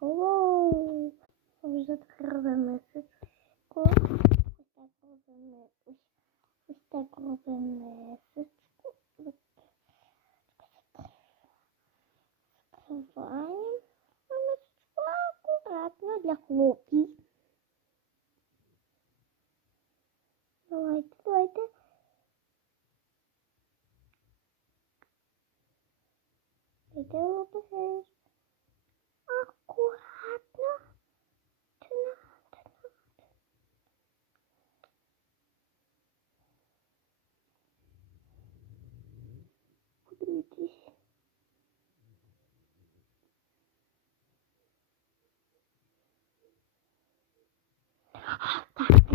Вау! Воу! Вже робимо. Ось так робимо. Ось так робимо сичку. Закриваємо. Мисочку акуратно для хлопців. Давайте, давайте. Давайте його. Так,